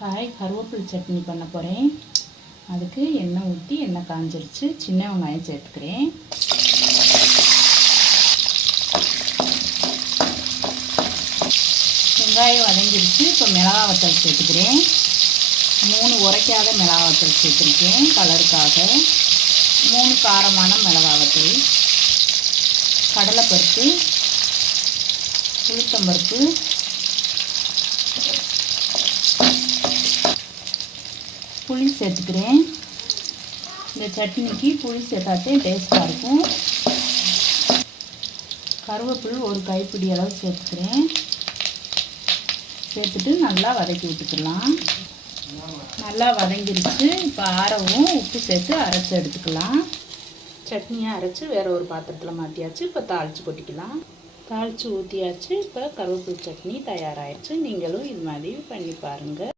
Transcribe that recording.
கருவேப்பிலை சட்னி பண்ண போகிறேன். அதுக்கு எண்ணெய் ஊற்றி எண்ணெய் காஞ்சிருச்சு. சின்ன வெங்காயம் சேர்த்துக்கிறேன். வெங்காயம் வதங்கிருச்சு. இப்போ மிளகா வத்தல் சேர்த்துக்கிறேன். 3 உரைக்காத மிளகா வத்தல் சேர்த்துருக்கேன் கலருக்காக. 3 காரமான மிளகா வத்தல், கடலைப்பருப்பு, உளுத்தம்பருப்பு, புளி சேர்த்துக்கிறேன். இந்த சட்னிக்கு புளி சேர்த்தாத்தே டேஸ்ட்டாக இருக்கும். கருவேப்பிலை ஒரு கைப்பிடி அளவு சேர்த்துக்கிறேன். சேர்த்துட்டு நல்லா வதக்கி விட்டுக்கலாம். நல்லா வதங்கிருச்சு. இப்போ ஆறவும் உப்பு சேர்த்து அரைச்சி எடுத்துக்கலாம். சட்னியை அரைச்சி வேறு ஒரு பாத்திரத்தில் மாற்றியாச்சு. இப்போ தாளித்து கொட்டிக்கலாம். தாளித்து ஊற்றியாச்சு. இப்போ கருவேப்பிலை சட்னி தயாராகிடுச்சு. நீங்களும் இது மாதிரி பண்ணி பாருங்கள்.